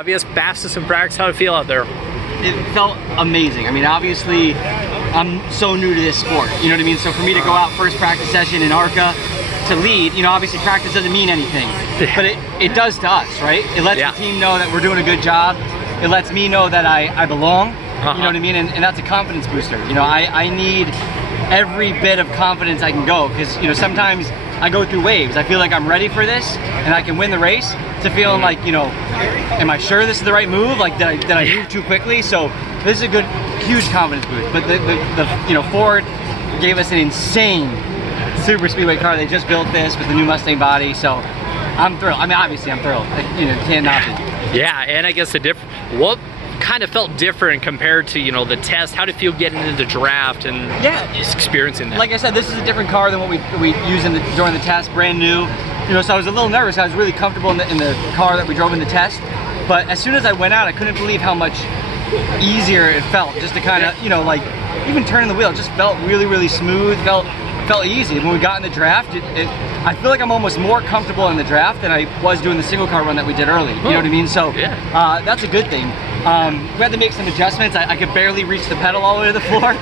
Obvious fastest in practice. How'd it feel out there? It felt amazing. I mean, obviously, I'm so new to this sport. You know what I mean? So for me to go out first practice session in ARCA to lead, you know, obviously practice doesn't mean anything, but it does to us, right? It lets the team know that we're doing a good job. It lets me know that I belong. You know what I mean? And that's a confidence booster. You know, I need every bit of confidence I can go, because, you know, sometimes I go through waves. I feel like I'm ready for this and I can win the race, to feeling like, you know, am I sure this is the right move? Like, did I move too quickly? So this is a good, huge confidence boost. But the you know, Ford gave us an insane super speedway car. They just built this with the new Mustang body, so I'm thrilled. I mean, obviously I'm thrilled. You know, can't not be. Yeah, and I guess what kind of felt different compared to, you know, the test? How did it feel getting into the draft and just experiencing that? Like I said, this is a different car than what we used during the test, brand new. You know, so I was a little nervous. I was really comfortable in the car that we drove in the test, but as soon as I went out, I couldn't believe how much easier it felt, just to kind of, you know, like even turning the wheel, it just felt really, really smooth. Felt easy. When we got in the draft, I feel like I'm almost more comfortable in the draft than I was doing the single car run that we did early. You know what I mean? So that's a good thing. We had to make some adjustments. I could barely reach the pedal all the way to the floor.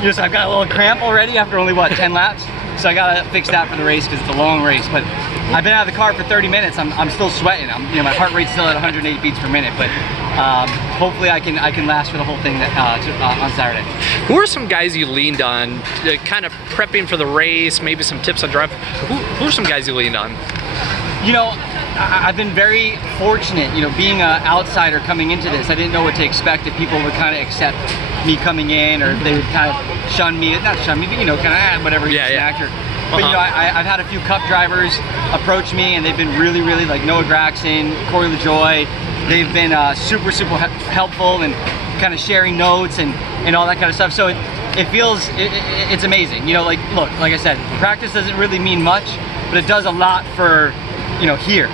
You know, so I've got a little cramp already after only, what, 10 laps? So I gotta fix that for the race, because it's a long race. But I've been out of the car for 30 minutes. I'm still sweating. You know, my heart rate's still at 108 beats per minute. But hopefully I can last for the whole thing on Saturday. Who are some guys you leaned on, kind of prepping for the race? Maybe some tips on drive. Who are some guys you leaned on? You know, I've been very fortunate, you know, being an outsider coming into this. I didn't know what to expect, if people would kind of accept me coming in, or if they would kind of shun me, not shun me, but, you know, kind of whatever, he's an actor. But, you know, I've had a few Cup drivers approach me, and they've been really, really, like Noah Gragson, Corey LaJoy. They've been super, super helpful, and kind of sharing notes and all that kind of stuff. So it feels, it's amazing. You know, like, look, like I said, practice doesn't really mean much, but it does a lot for, you know, here.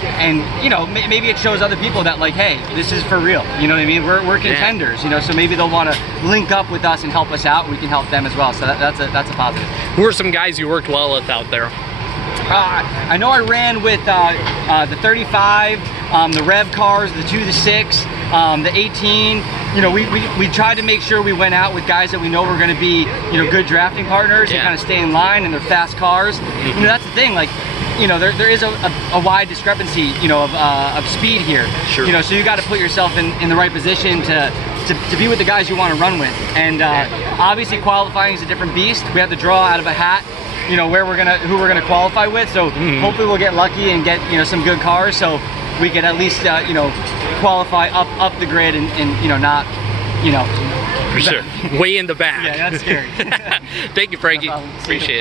And you know, maybe it shows other people that, like, hey, this is for real. You know what I mean? We're contenders. You know, so maybe they'll want to link up with us and help us out. We can help them as well. So that's a positive. Who are some guys you worked well with out there? I know I ran with the 35, the Rev cars, the 2 to 6, the 18. You know, we tried to make sure we went out with guys that we know were going to be, you know, good drafting partners and kind of stay in line, and they're fast cars. You know, that's the thing. Like, you know, there is a wide discrepancy, you know, of speed here. Sure. You know, so you got to put yourself in the right position to be with the guys you want to run with. And obviously, qualifying is a different beast. We have to draw out of a hat, you know, who we're gonna qualify with. So hopefully we'll get lucky and get, you know, some good cars, so we can at least you know, qualify up the grid and you know, not, you know, for sure, way in the back. Yeah, that's scary. Thank you, Frankie. No problem. Appreciate it.